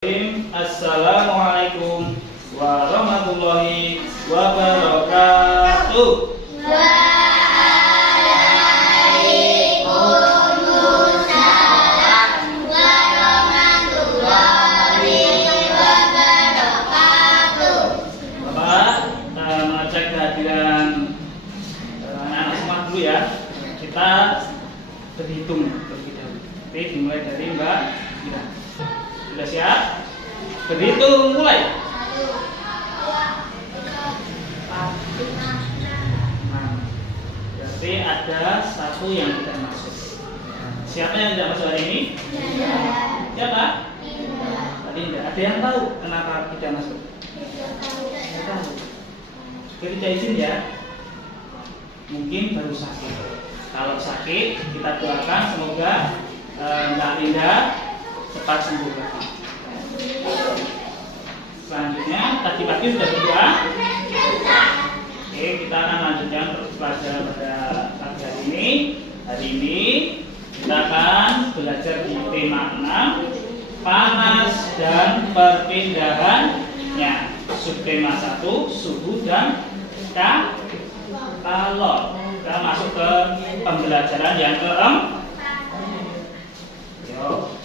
Assalamualaikum warahmatullahi wabarakatuh. Waalaikumsalam warahmatullahi wabarakatuh. Bapak, kita mengecek kehadiran anak-anak semua dulu ya. Kita berhitung terlebih dahulu. Oke, dimulai dari Mbak Ira. Sudah siap? Berhitung mulai. 1, 2, 3, 4, 5, 6. Nah, berarti ada satu yang tidak masuk. Siapa yang tidak masuk hari ini? Siapa? Tadi tidak. Ada yang tahu kenapa tidak masuk? Tidak tahu. Jadi tidak izin ya. Mungkin baru sakit. Kalau sakit, kita doakan semoga Mbak Linda cepat sembuh. Selanjutnya, tadi pagi sudah berdoa. Oke, kita akan lanjutkan pelajaran pada pagi hari ini. Hari ini kita akan belajar di tema 6, panas dan perpindahannya. Subtema 1, suhu dan kalor. Kita masuk ke pembelajaran yang keempat.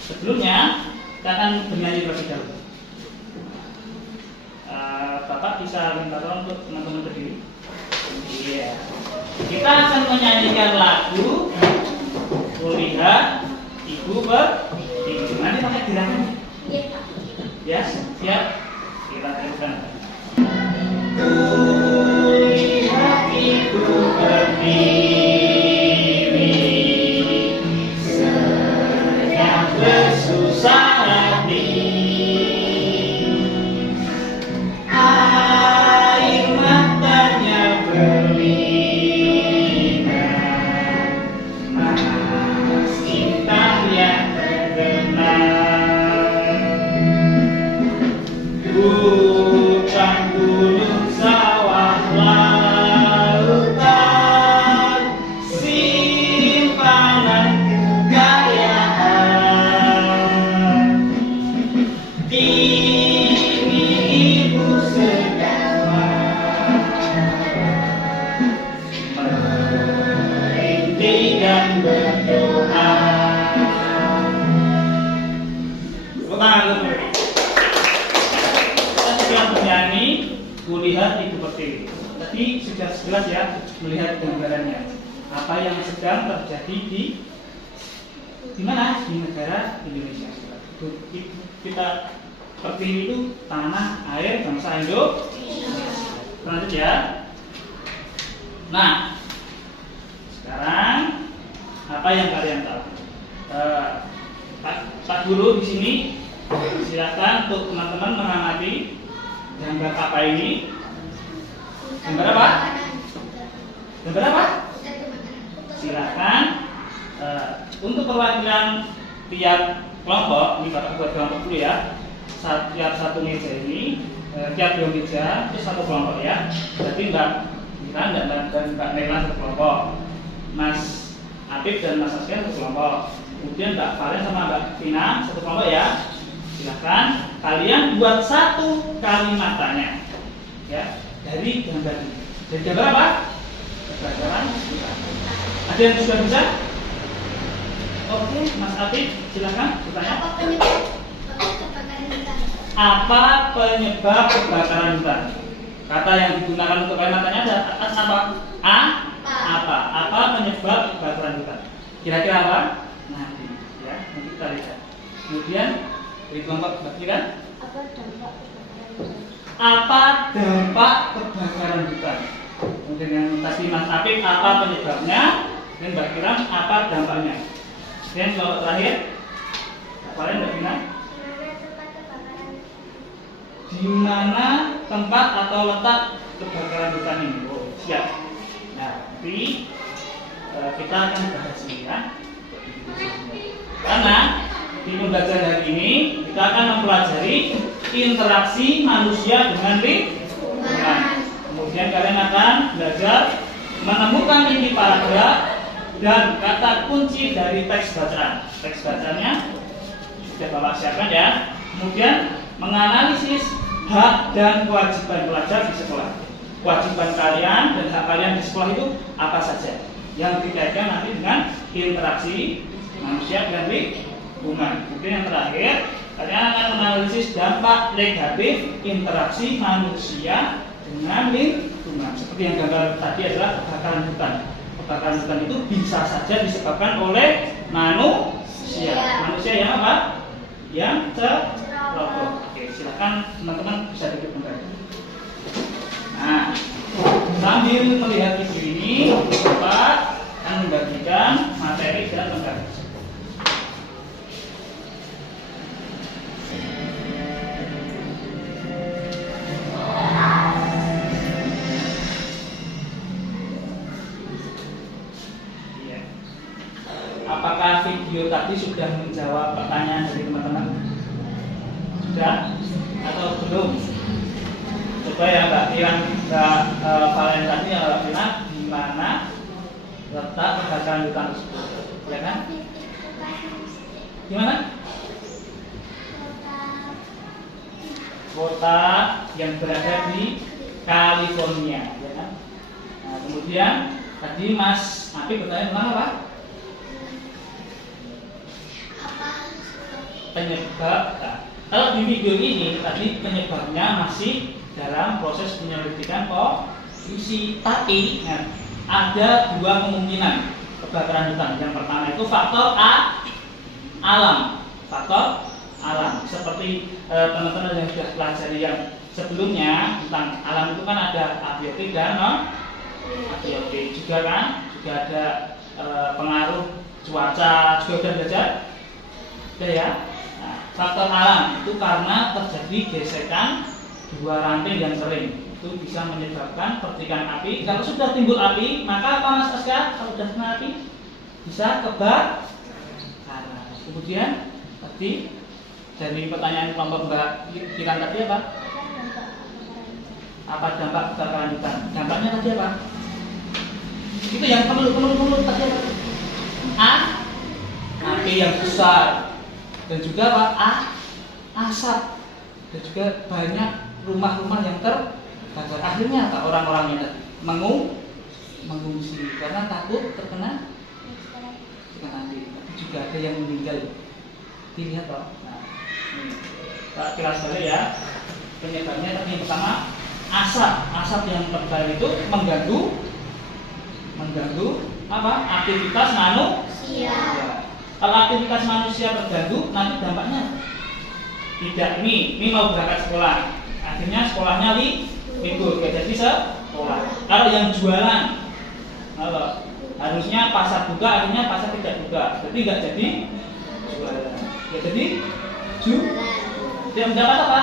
Sebelumnya kita akan bernyanyi terlebih dahulu. Bapak bisa minta tolong untuk teman-teman berdiri. Iya. Kita akan menyanyikan lagu Kulihat Ibu Pertiwi. Nanti pakai gerakan. Ya, siap. Kita teruskan. Kulihat Ibu Pertiwi sedang bersusah hati. Air matanya berlinang, mas intan yang terkenal. Hutan, gunung, sawah, lautan, simpanan kekayaan. Kini ibu sedang merintih dan berdoa. Tepuk tangan dulu. Kita sedang bernyanyi Kulihat Ibu Pertiwi. Tadi sudah jelas ya melihat gambarannya. Apa yang sedang terjadi di mana? Di negara Indonesia. Kita Pertiwi itu tanah air bangsa Indonesia. Lanjut ya. Nah, sekarang apa yang kalian tahu? Pak Guru di sini silakan untuk teman-teman mengamati gambar apa ini? Gambar apa? Gambar apa? Silakan untuk perwakilan tiap kelompok, ini Bapak buat kelompok dulu ya. Tiap satu meja ini, tiap dua meja itu satu kelompok ya. Berarti Mbak Ira dan Mbak Nela satu kelompok, Mas Apip dan Mas Askia satu kelompok, kemudian Mbak Valen sama Mbak Tina satu kelompok ya. Silakan kalian buat satu kalimat tanya ya dari gambar ini. Dari gambar apa? Pelajaran. Ada yang sudah bisa? Oke, Mas Apip silakan bertanya. Apa penyebab kebakaran hutan? Kata yang digunakan untuk kalimat tanya ada atas apa? Apa? Apa penyebab kebakaran hutan? Kira-kira apa? Nanti ya, nanti kita lihat. Kemudian dari kelompok bagian apa dampak kebakaran hutan? Kemudian yang tadi Mas Apip apa penyebabnya? Dan Mbak Kiran apa dampaknya? Dan kelompok terakhir kalian Mbak Kiran di mana tempat atau letak kebakaran hutan ini? Oh, siap. Nah, nanti kita akan bahas ini ya. Karena di pembelajaran hari ini kita akan mempelajari interaksi manusia dengan lingkungan. Kemudian kalian akan belajar menemukan inti paragraf dan kata kunci dari teks bacaan. Teks bacaannya sudah Bapak siapkan ya. Kemudian menganalisis hak dan kewajiban pelajar di sekolah. Kewajiban kalian dan hak kalian di sekolah itu apa saja yang dikaitkan nanti dengan interaksi manusia dan lingkungan. Kemudian yang terakhir, kalian akan menganalisis dampak negatif interaksi manusia dengan lingkungan. Seperti yang gambar tadi adalah kebakaran hutan. Kebakaran hutan itu bisa saja disebabkan oleh manusia. Manusia yang apa? Yang ceroboh. Oke, silakan teman-teman bisa duduk kembali. Nah, sambil melihat video ini, Bapak akan membagikan materi dan lembar. Iya. Apakah video tadi sudah menjawab pertanyaan dari teman-teman? Sudah atau belum? Coba ya Mbak Tian, Mbak Valen tadi ya Mbak Tina, di mana letak kebakaran hutan tersebut, ya kan? Gimana? Kota yang berada di California, ya kan? Nah, kemudian tadi Mas Api bertanya tentang apa? Penyebab. Nah, kalau di video ini tadi penyebabnya masih dalam proses penyelidikan polisi, tapi ada dua kemungkinan kebakaran hutan. Yang pertama itu faktor alam, faktor alam. Seperti teman-teman yang sudah pelajari yang sebelumnya tentang alam itu kan ada abiotik dan non abiotik juga kan, juga ada pengaruh cuaca juga udah belajar, udah ya. Nah, faktor alam itu karena terjadi gesekan dua ranting yang kering, itu bisa menyebabkan percikan api. Kalau sudah timbul api, maka apa Mas Aska? Kalau sudah kena api, bisa kebakaran. Kemudian tadi dari pertanyaan kelompok Mbak Kiran tadi apa? Apa dampak kebakaran hutan? Dampaknya tadi apa? Itu yang kemelut tadi apa? Api yang besar, dan juga apa? Asap, dan juga banyak rumah-rumah yang terbakar. Akhirnya apa? Orang-orangnya mengungsi karena takut terkena api. Tapi juga ada yang meninggal. Dilihat Pak. Nah, ini Pak kelas balik ya. Penyebabnya tadi yang pertama asap yang tebal itu mengganggu apa? Aktivitas manusia. Kalau aktivitas manusia terganggu, nanti dampaknya tidak. Ini mau berangkat sekolah. Akhirnya sekolahnya libur, gak jadi sekolah. Kalau yang jualan, harusnya pasar buka, akhirnya pasar tidak buka, jadi nggak jadi jualan. Ya jadi dia mendapat apa?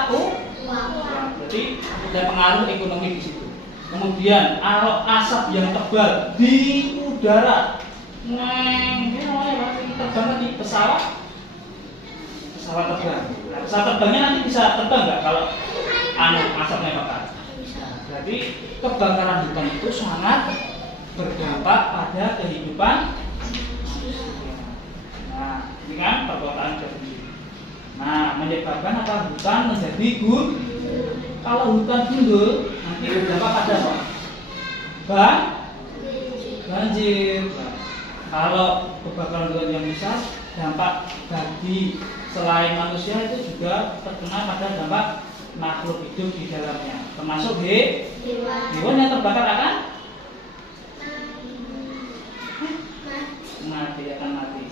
Jadi ada pengaruh ekonomi di situ. Kemudian asap yang tebal di udara, terbang di pesawat terbang. Nah, pesawat terbangnya nanti bisa terbang nggak kalau asapnya bakar? Nah, berarti kebakaran hutan itu sangat berdampak pada kehidupan manusia. Nah, ini kan perkotaan jadi. Nah, menyebabkan apa? Hutan menjadi kalau hutan gundul nanti berdampak pada apa? Banjir. Nah, kalau kebakaran hutan yang besar, dampak bagi selain manusia itu juga terkena pada dampak makhluk hidup di dalamnya, termasuk hewan yang terbakar akan mati,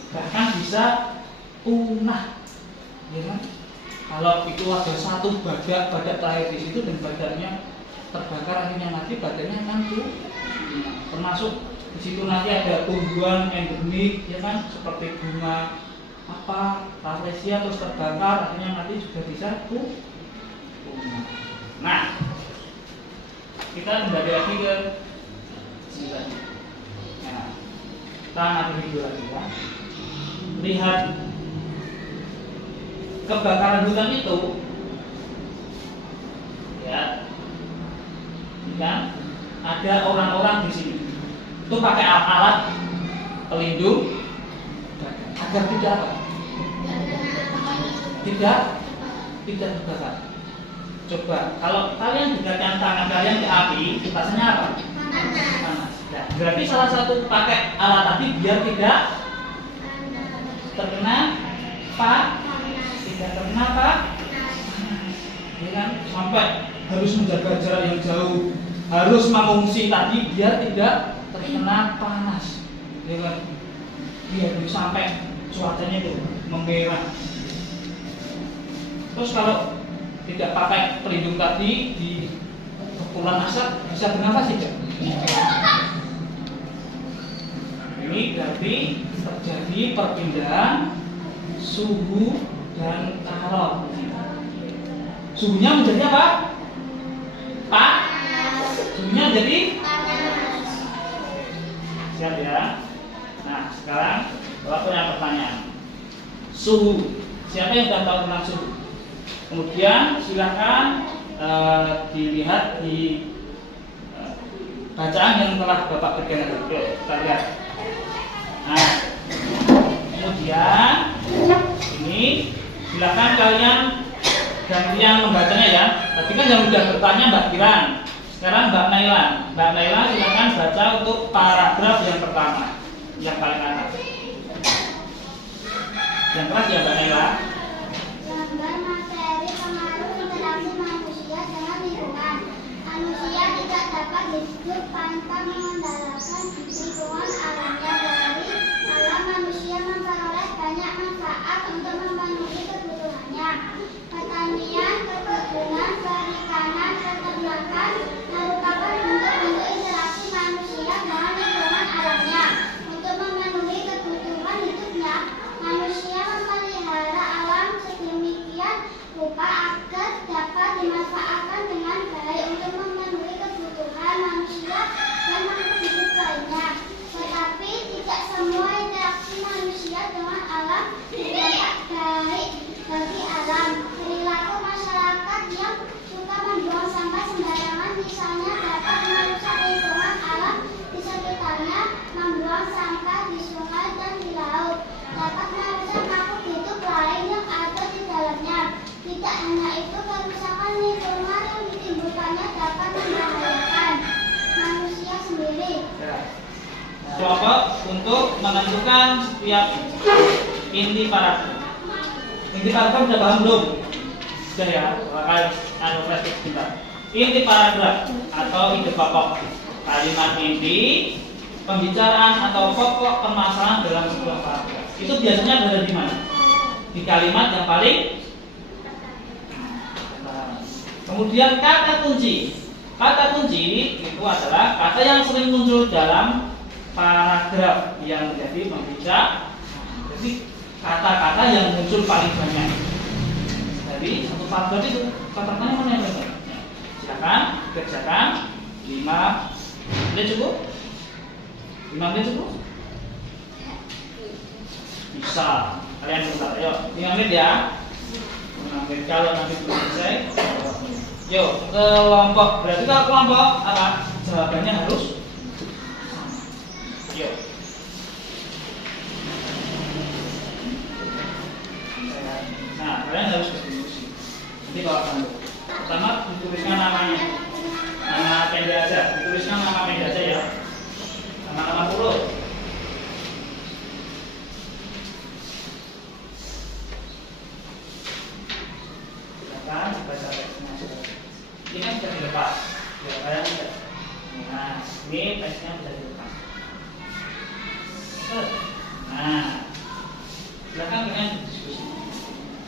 bahkan bisa punah, ya kan? Kalau itu ada satu badak terakhir di situ dan badannya terbakar akhirnya mati, badannya akan punah. Termasuk di situ nanti ada tumbuhan endemik, ya kan? Seperti bunga rafflesia terus terbakar akhirnya mati juga bisa punah. Nah, kita kembali lagi ke sini tadi. Nah, kita amati video lagi ya. Lihat kebakaran hutan itu, ya, kan? Ada orang-orang di sini. Itu pakai alat pelindung agar tidak tidak terbakar. Coba kalau kalian dekatkan tangan kalian ke api, rasanya apa? Panas. Nah, berarti salah satu pakai alat tadi biar tidak terkena tidak terkena ya kan? Sampai harus menjaga jarak yang jauh, harus mengungsi tadi biar tidak terkena panas, ya kan? Biar sampai cuacanya itu memerah. Terus kalau tidak pakai pelindung tadi di kepulan asap bisa bernafas tidak? Ini berarti terjadi perpindahan suhu dan kalor. Suhunya menjadi apa? Pak? Suhunya jadi? Siap ya? Nah sekarang Bapak punya pertanyaan. Suhu. Siapa yang sudah tahu tentang suhu? Kemudian silakan dilihat di bacaan yang telah Bapak berikan. Yuk, kita lihat. Nah, kemudian ini silakan kalian gantian membacanya ya. Tadi kan yang sudah bertanya Mbak Kiran. Sekarang Mbak Naila. Mbak Naila silakan baca untuk paragraf yang pertama, yang paling atas. Yang keras ya Mbak Naila. Gambar materi pengaruh interaksi manusia dengan lingkungan. Manusia tidak dapat hidup tanpa mengandalkan lingkungan alamnya. Dari alam manusia memperoleh banyak manfaat untuk memenuhi kebutuhannya. Pertanian, perkebunan, perikanan, peternakan merupakan bentuk-bentuk interaksi manusia dengan lingkungan alamnya. Untuk memenuhi kebutuhan hidupnya, manusia memelihara alam sedemikian rupa agar dapat dimanfaatkan dengan baik untuk memenuhi kebutuhan manusia dan makhluk hidup lainnya. Tetapi tidak semua interaksi manusia dengan alam berdampak baik bagi alam. Perilaku masyarakat yang suka membuang sampah sembarangan misalnya dapat merusak lingkungan alam di sekitarnya. Membuang sampah di sungai dan di laut dapat merusak makhluk hidup lain yang ada di dalamnya. Tidak hanya itu, kerusakan lingkungan yang ditimbulkannya dapat membahayakan manusia sendiri. Kelompok untuk menentukan setiap inti paragraf. Inti paragraf sudah paham belum? Sudah ya, pakai plastik kita. Inti paragraf atau ide pokok. Kalimat inti pembicaraan atau pokok permasalahan dalam sebuah paragraf. Itu biasanya berada di mana? Di kalimat yang paling. Kemudian kata kunci. Kata kunci itu adalah kata yang sering muncul dalam paragraf yang menjadi pembicaraan. Jadi kata-kata yang muncul paling banyak dari satu paragraf itu. Kata-katanya mana yang banyak? Silakan kerjakan 5 menit cukup? 5 menit cukup? Bisa. Kalian bentar, ayo 5 menit ya. 5 menit kalau nanti belum selesai. Yuk, kelompok. Berarti kalau kelompok apa? Jawabannya harus sama. Yuk. Nah, kalian harus berdiskusi. Nanti kalau kamu pertama dituliskan namanya. Nama pendek aja. Dituliskan nama pendek aja ya. Nama-nama huruf. Silakan baca teksnya. Ini kan bisa dilepas. Ya, kalian tidak. Nah, ini teksnya bisa dilepas. Nah, silakan kalian berdiskusi.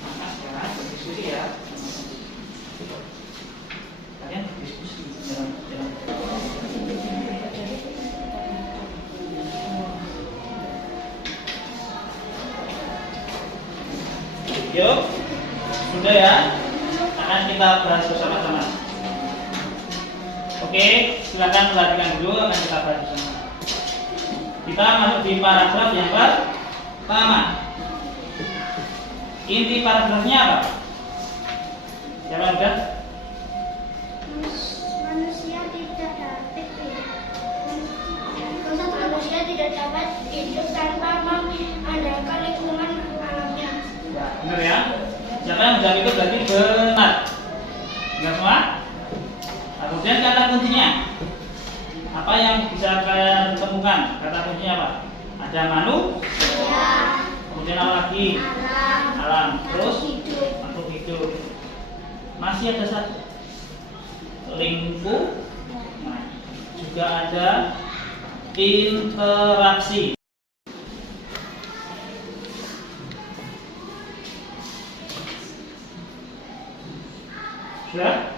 Maka sekarang berdiskusi ya. Kalian berdiskusi dalam. Yuk, sudah ya. Akan kita bahas bersama-sama. Oke, silakan perhatikan dulu, akan kita bahas bersama. Kita masuk di paragraf yang pertama. Inti paragrafnya apa? Siapa udah? Manusia tidak dapat hidup tanpa mengandalkan lingkungan alamnya. Ya, benar ya. Siapa yang menjawab itu berarti kata kuncinya? Apa yang bisa kalian temukan? Kata kuncinya apa? Ada manusia. Kemudian apa lagi? Alam. Terus makhluk hidup. Masih ada satu. Lingkungan. Juga ada interaksi. Sudah?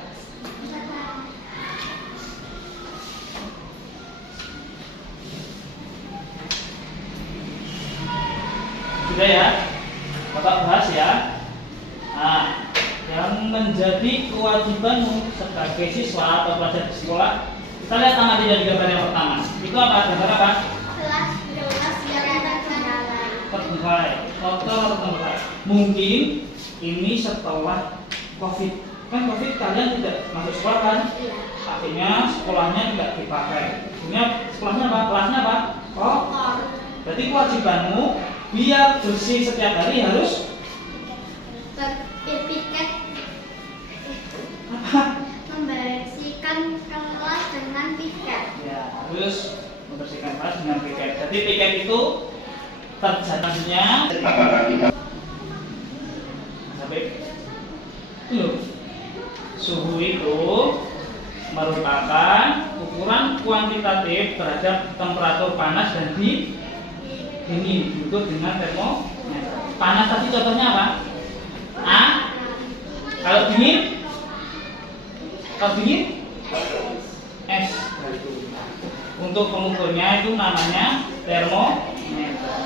Sudah ya? Bapak bahas ya. Nah, yang menjadi kewajibanmu sebagai siswa atau pelajar di sekolah, kita lihat amati dari gambar yang pertama. Itu apa? Gambar apa? Kelas yang terkendala. Terbengkalai. Foto terbengkalai. Mungkin ini setelah COVID. Kan COVID kalian tidak masuk sekolah kan? Iya. Artinya sekolahnya tidak dipakai. Artinya sekolahnya apa? Kelasnya apa? Oh. Berarti kewajibanmu biar bersih setiap hari harus Berpiket apa? membersihkan kelas dengan piket. Ya, harus membersihkan kelas dengan piket. Jadi piket itu terjadinya sampai itu suhu itu merupakan ukuran kuantitatif terhadap temperatur panas dan dingin diukur dengan termometer. Panas tadi contohnya apa? A. Kalau dingin? S. Untuk pengukurnya itu namanya termometer.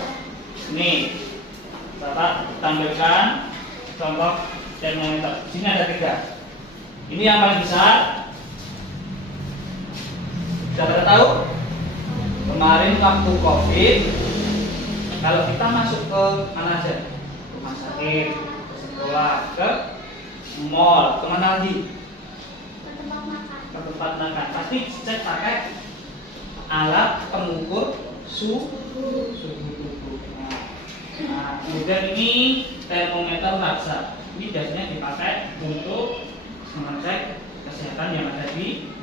Nih, Bapak tampilkan contoh termometer. Di sini ada 3. Ini yang paling besar. Sudah pada tahu? Kemarin waktu COVID, kalau kita masuk ke mana aja? Rumah sakit, ke sekolah, ke mall, kemana lagi? Ke tempat makan. Pasti cek pakai alat pengukur suhu tubuh. Nah, kemudian ini termometer raksa. Ini biasanya dipakai untuk mengecek kesehatan yang ada di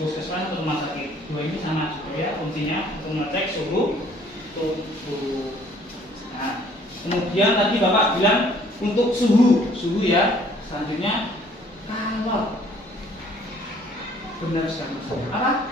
puskesmas atau rumah sakit. Dua ini sama juga ya fungsinya untuk mengecek suhu tubuh. Nah, kemudian tadi Bapak bilang untuk suhu ya. Selanjutnya kalau benar sekali apa?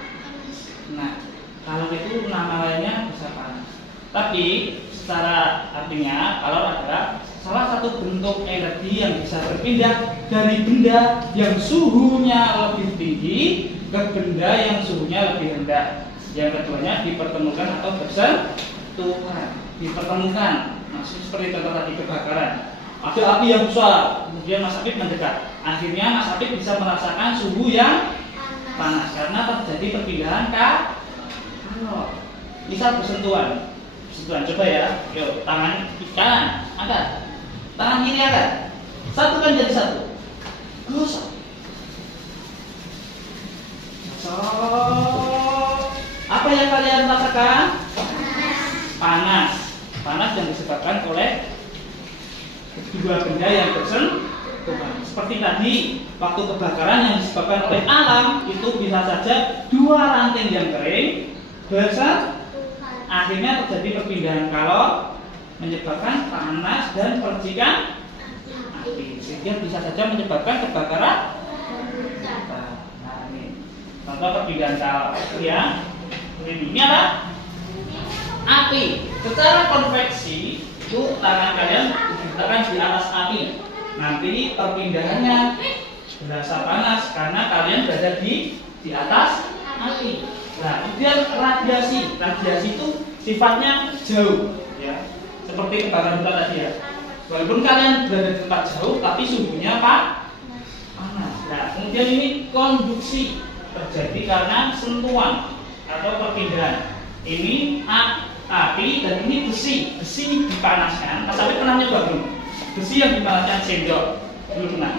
Nah, kalau itu nama lainnya bisa panas. Tapi secara artinya kalau adalah salah satu bentuk energi yang bisa berpindah dari benda yang suhunya lebih tinggi ke benda yang suhunya lebih rendah. Yang keduanya dipertemukan atau bersentuhan. Dipertemukan. Maksud seperti contoh tadi kebakaran. Ada api yang besar, kemudian Mas Apip mendekat. Akhirnya Mas Apip bisa merasakan suhu yang panas karena terjadi perpindahan kalor. Misal bersentuhan. Coba ya. Yuk, tangan kanan angkat. Tangan kiri angkat. Satukan jadi satu. Gosok. Apa yang kalian rasakan? Panas. Panas yang disebabkan oleh dua benda yang bersentuhan. Seperti tadi, waktu kebakaran yang disebabkan oleh alam itu bisa saja dua ranting yang kering bersentuhan. Akhirnya terjadi perpindahan kalor menyebabkan panas dan percikan api. Sehingga bisa saja menyebabkan kebakaran. Nah, ini contoh perpindahan kalor ya. Ini apa? Api. Secara konveksi itu tangan kalian diletakkan di atas api. Nanti perpindahannya berasa panas karena kalian berada di atas api. Nah, kemudian radiasi itu sifatnya jauh, ya, seperti kebakaran hutan tadi ya. Walaupun kalian berada di tempat jauh, tapi suhunya panas. Nah, kemudian ini konduksi terjadi karena sentuhan atau perpindahan. Ini api dan ini besi dipanaskan. Mas Apip pernah nyoba belum? Besi yang dipanaskan sendok belum pernah.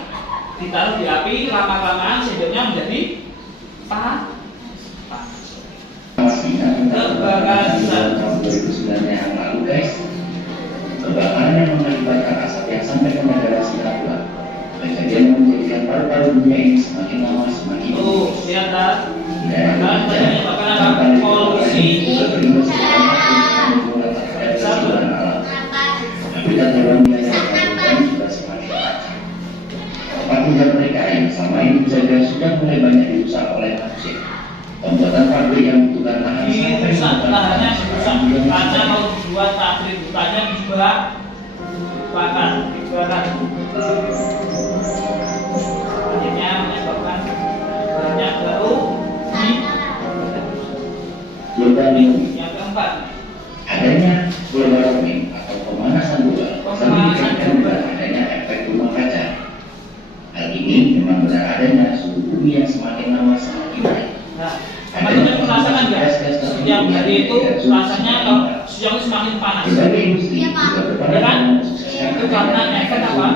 Ditaruh di api, lama-lamaan sendoknya menjadi panas. Kebakaran tahun 2009 yang lalu guys, kebakaran yang mengakibatkan asap yang sampai ke negara Singapura. Kejadian menjadikan paru-paru dunia ini semakin lama semakin lihat kan? Kan tadi bahkan apa? Polusi. Satu. Habitat hewan biasa dan juga semakin rata. Tempat tinggal mereka yang sama ini juga sudah mulai banyak dirusak oleh manusia. Pembuatan pabrik yang membutuhkan lahan Dirusak, lahannya dirusak. Karena mau dibuat pabrik, bukannya dibakar. Akhirnya menyebabkan banyak polusi. global warming. Yang keempat, Adanya global warming atau pemanasan global selalu dikaitkan dengan adanya efek rumah kaca. Hal ini memang benar adanya suhu bumi yang semakin lama semakin naik. nah, teman-teman merasakan nggak? Setiap hari itu rasanya kalau siang itu semakin panas. Berbagai industri Iya, Pak. juga Ya berperan kan? dalam suksesnya Itu karena efek apa?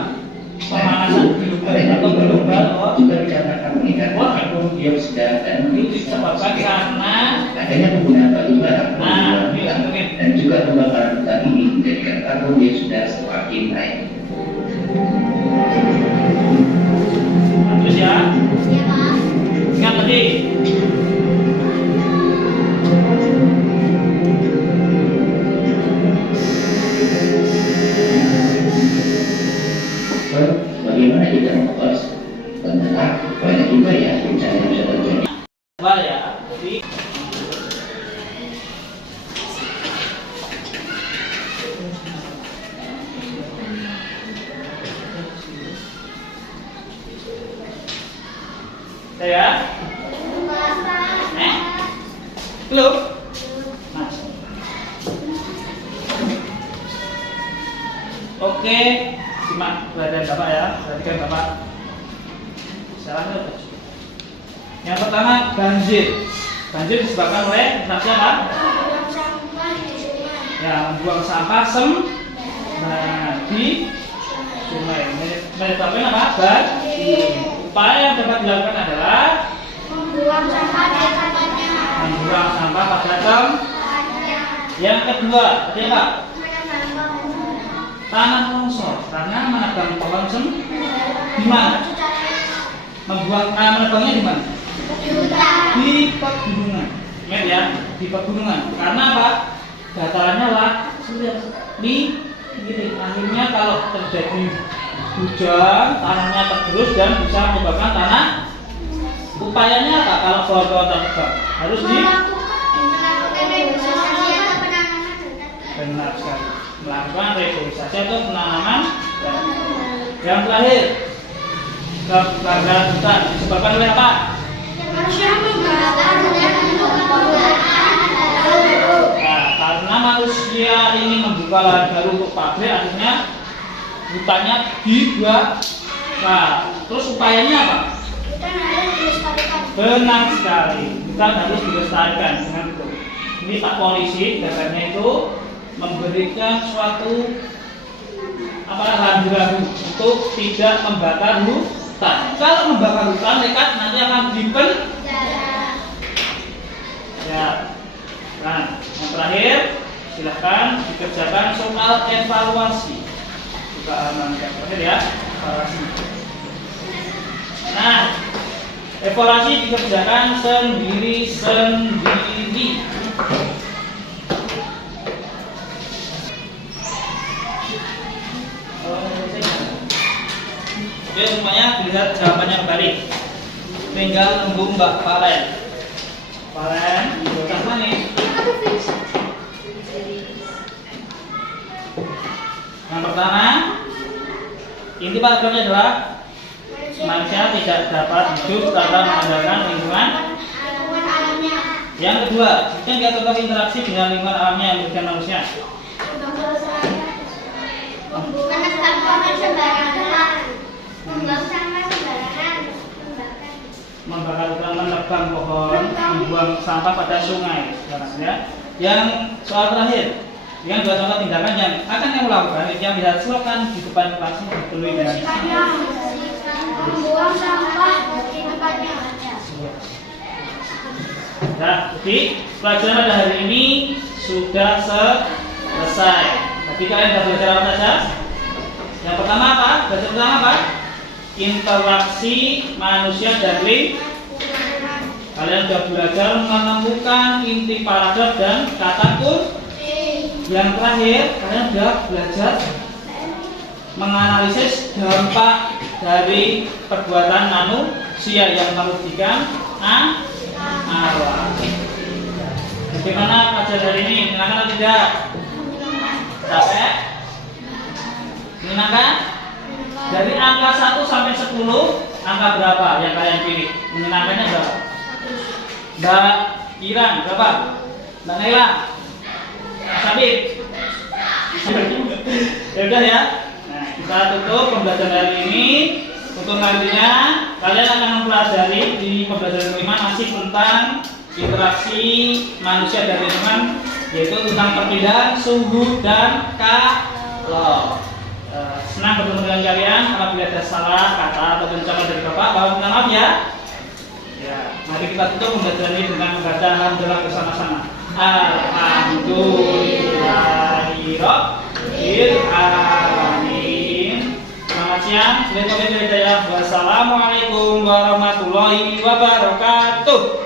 Pemanasan global atau global juga dikarenakan meningkatkan karbon dioksida dan itu disebabkan karena adanya penggunaan batu bara Nah, ini mungkin. dan juga pembakaran hutan ini menjadikan karbon dioksida semakin naik. terus ya, Iya, Pak. ingat tadi Bagaimana kita mengupas? Ternyata banyak juga ya bencana yang bisa terjadi. apa ya? Jadi saya belum. Nah. Oke, simak perhatian Bapak ya, perhatikan Bapak. Salahnya apa? Yang pertama banjir. Banjir disebabkan oleh interaksi apa? Ya, membuang sampah di sungai. Menyebabkan apa? Banjir. Upaya yang dapat dilakukan adalah Membuang sampah di tempatnya. membuang sampah pada tempatnya. Yang kedua, tadi apa? Tanah longsor karena menebang pohon di mana? Menebangnya di mana? Di pegunungan. Ingat ya, di pegunungan. Karena apa? Datarannya lah di akhirnya kalau terjadi hujan, tanahnya tergerus dan bisa menyebabkan tanah. Upayanya apa? Kalau pohon-pohon terbang harus benar sekali melakukan reforestasi atau penanaman. Yang terakhir, kebakaran hutan disebabkan oleh apa? Nah, karena manusia ini membuka lahan baru untuk pabrik, akhirnya hutannya dibakar. Terus upayanya apa? Benar sekali, hutan harus dilestarikan dengan itu. Ini Pak Polisi, dasarnya itu memberikan suatu rambu-rambu untuk tidak membakar hutan. Kalau membakar hutan, nekat nanti akan dipenjara. Ya. Nah, yang terakhir, silahkan dikerjakan soal evaluasi. Buka halaman yang terakhir ya, evaluasi. Nah, evaluasi dikerjakan sendiri-sendiri. Oke, semuanya dilihat jawabannya kembali. Tinggal nunggu Mbak Valen. Valen, bukan mana nih? Yang pertama, inti paragrafnya adalah manusia tidak dapat hidup tanpa mengandalkan lingkungan. Yang kedua, yang dia contoh interaksi dengan lingkungan alamnya yang memberikan manusia. Menebang pohon sembarangan. Membuang sampah sembarangan. Membakar hutan, menebang pohon, membuang sampah pada sungai. Ya. Yang soal terakhir, yang dua contoh tindakan yang akan kamu lakukan, yang bisa silakan di depan kelas dipenuhi dengan Membuang sampah di tempatnya. Nah, jadi pelajaran pada hari ini sudah selesai. Jadi kalian sudah belajar apa saja? Yang pertama apa? Belajar pertama apa? Interaksi manusia dan lingkungan. Kalian sudah belajar menemukan inti paragraf dan kata kunci. Yang terakhir, kalian sudah belajar menganalisis dampak dari perbuatan manusia yang merugikan alam. Bagaimana pelajaran hari ini? Menyenangkan atau tidak? Capek? Menyenangkan? Dari angka 1 sampai 10, angka berapa yang kalian pilih? Menyenangkannya berapa? Mbak Iran berapa? Mbak Naila? Sabit? Ya udah ya. Nah, kita tutup pembelajaran hari ini. Untuk nantinya kalian akan mempelajari di pembelajaran kelima masih tentang interaksi manusia dan lingkungan, yaitu tentang perbedaan suhu dan kalor. Senang bertemu dengan kalian. Apabila ada salah kata atau ucapan dari Bapak, mohon minta maaf ya. Ya, mari kita tutup pembelajaran ini dengan membaca alhamdulillah bersama-sama. Alhamdulillahirabbil alamin. Selamat siang. Wassalamualaikum warahmatullahi wabarakatuh.